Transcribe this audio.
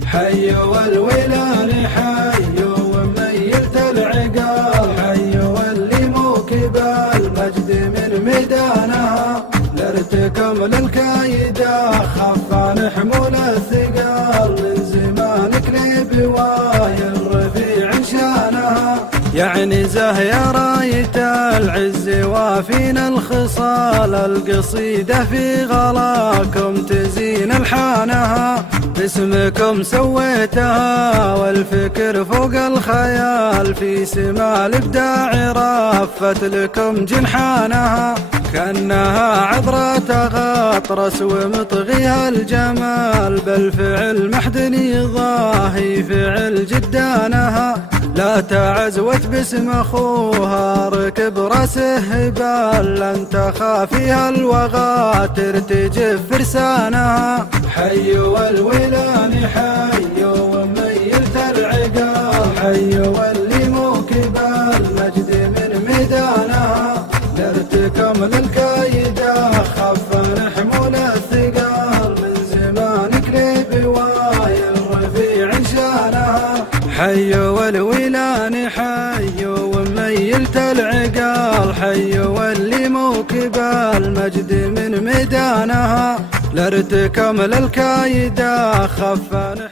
حي والولان حي وميلت العقال، حي واللي موكب المجد من ميدانها، لارتكم للكايدة خفان حمول الثقال، من زمانك لبواي الرفيع شانها، يعني زهية راية العز وافينا الخصال، القصيدة في غلاكم تزين الحانها، باسمكم سويتها والفكر فوق الخيال، في سما الابداع رفت لكم جنحانها، كأنها عذرة غطرس ومطغيها الجمال، بالفعل محدني ضاهي فعل جدانها، لا تعزوت باسم اخوها ركب راسه هبال، لن تخافيها الوغى ترتجف فرسانها، حي والولان حي وميلت العقال، حي واللي موكب المجد من ميدانها، لارتكم للكايدة خفن حمول الثقال، من زمانك لبواي الرفيع شانها، حي والولان حي وميلت العقال، حي واللي موكب المجد من ميدانها، لارتكم للكايدة خفن